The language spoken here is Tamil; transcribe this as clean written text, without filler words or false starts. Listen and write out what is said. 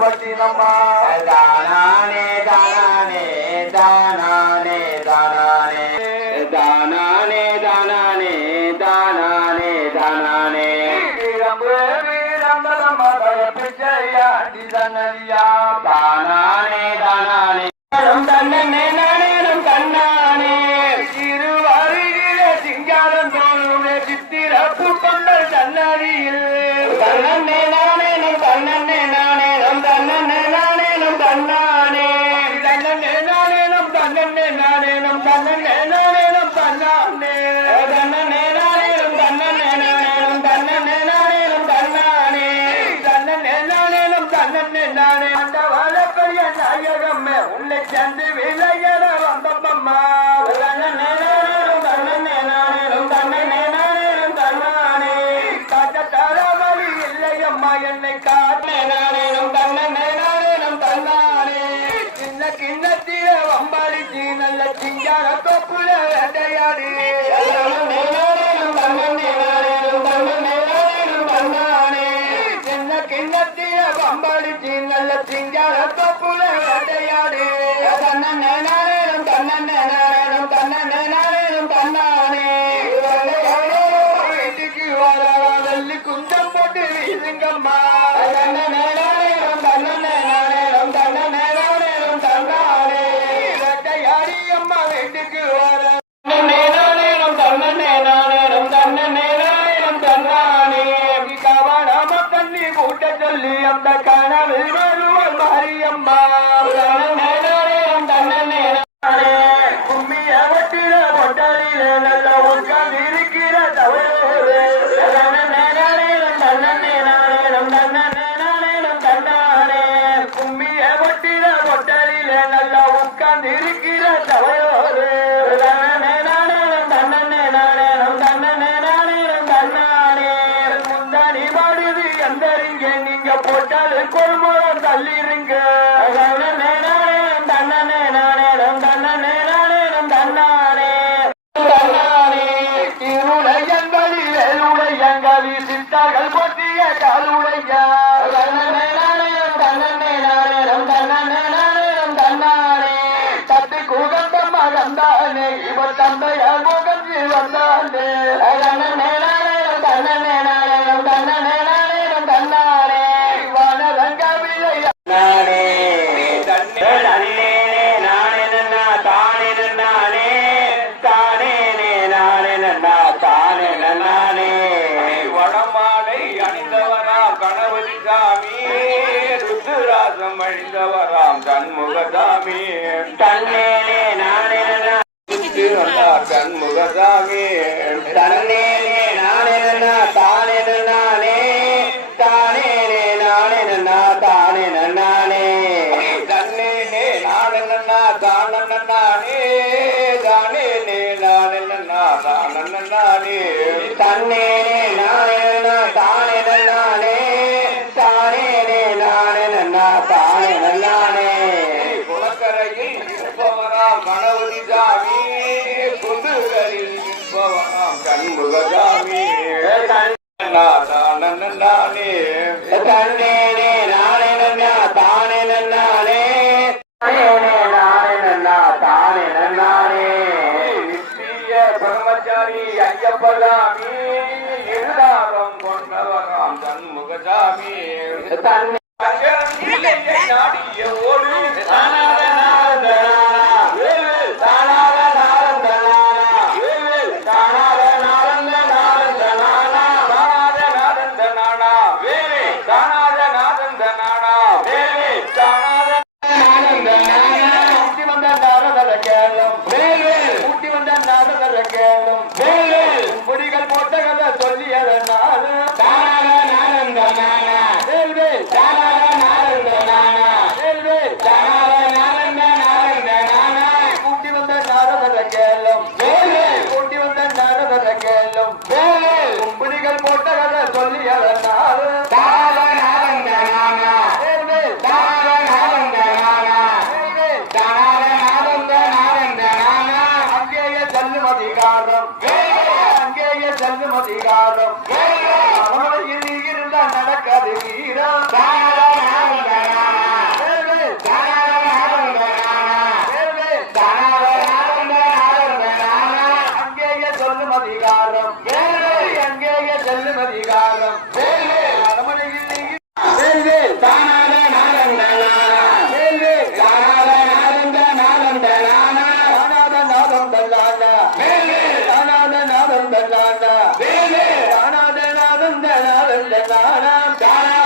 பட்டினம்மா தானானே தானானே தானானே தானானே தானானே தானானே தானானே தானானே பிச்சையா தானானே தானானே தன்னே நானேனும் தன்னானே திருவாரியிலே சிங்காரம் தோணுமே சித்திர பூப்பந்தல் தன்னறியில் தன்னே நானேனும் தன்னே நானேனும் தன்னே நானேனும் தன்னானே தன்னே நானேனும் தன்னே நானேனும் தன்னே நானேனும் தன்னானே தன்னே நானேனும் தன்னே நானேனும் தன்னே நானேனும் தன்னானே தன்னே நானேனும் தன்னே நானே அந்த வளப்பெரிய நாயகம்மே உன்னை சேர்ந்து விளையட வந்தம்மா தன்னே நானேனும் தன்னே நானேனும் தன்னே நானேனும் தன்னானே காட்டத்தரவழி இல்லையம்மா என்னை காட்டே நானேனும் தன்னே நானேனும் தன்னானே சின்ன கிண்ணத்திய வம்பாடிச்சு நல்ல சிங்கார தொப்புல வேட்டையாடி தன்னே நானேனும் தன்னே நானேனும் தன்னே நானேனும் தன்னானே சின்ன கிண்ணத்திய வம்பாடிச்சு நல்ல சிங்கார தொப்புல வேட்டையாடி தன்னே நானேனும் தன்னே நானேனும் தன்னே நானேனும் தன்னானே வீட்டுக்கு வர வெள்ளி குஞ்சம் போட்டு வீசுங்கம்மா தன்னே நானேனும் தன்னே நானேனும் தன்னே நானேனும் தன்னானே வேட்டையாடி அம்மா வீட்டுக்கு வர தன்னே நானேனும் தன்னே நானேனும் தன்னே நானேனும் தன்னானே கவனம தண்ணி கூட்ட சொல்லி அந்த கனவில் வருவன் மாரியம்மா தன்னே நானேனும் தன்னே நானே கும்மிய வட்டில பொட்டலில நல்ல உட்கார்ந்து இருக்கிற தவறோடு தன்னே நானேனும் தன்னே நானேனும் தன்னே நானேனும் தன்னானே கும்மிய வட்டில பொட்டலில நல்ல உட்கார்ந்து இருக்கிற தவறோடு தன்னே நானேனும் தன்னே நானேனும் தன்னே நானேனும் தன்னானே முந்தானி மாடுது எந்தரிங்க நீங்க போட்டால் கொள்முதல் தள்ளிருங்க தன்னே நானேனும் தன்னே நானேனும் தன்னே நானேனும் தன்னானே தன்னானே திருளையங்களில் வேலுளையங்களில் சித்தார்கள் போற்றிய காலுளையா தன்னே நானேனும் தன்னே நானேனும் தன்னே நானேனும் தன்னானே தட்டு குகந்த மகந்தானே இவர் தந்தையார் முகந்து வந்தானே தன்னே நானேனும் தன்னே நானேனும் தன்னே நானேனும் தன்னானே வானரங்கவிலை நானே தன்னே தன்னே நானே நன்னா தானே நன்னானே தானே நானே நன்னா தானே நன்னானே வடமாலை அணிந்தவராம் கணபதி சாமி ருத்ராசம் அழிந்தவராம் தன்முகசாமி தன்னே நானே நன்னா தன்முகசாமி தன்னே நானே நன்னா தானே நன்னானே தானே நானே நன்னா தானே நன்னானே தன்னே நானே நன்னா தானே நன்னானே தானே நானே நன்னா தானே நன்னானே தன்னே நானே நன்னா தானே நன்னானே தானே நானே நன்னா தானே நன்னானே குளக்கரையில் இருப்பவராம் கணபதி சாமி குந்துகளில் இருப்பவராம் கண்முகசாமி தானே தன்னே நானே நன்னா தானே நன்னானே நானே நன்னா தானே நன்னானே நித்திய பிரம்மச்சாரி ஐயப்பசாமி இருதாரம் கொண்டவராம் தன்முகசாமி தன்னே நாடிய ஓடு முடிகள் போட்ட கதை சொல்லியதனால கூட்டி வந்த நாரதர கேளும் கூட்டி வந்த நாரதர கேளும் முடிகள் போட்ட கதை சொல்லியதனால அங்கேயே செல்லும் அதிகாரம் இருந்த நடக்காது செல்லும் அதிகாரம் அரமனையில் நீங்கி தானாத நாதந்தனானா வேல்வேல் தானாத நாதந்தனானா தானாத நாதம் தல்லானா தானாத நாதம் தல்லானா தானாத நாதம் தல்லானா தானா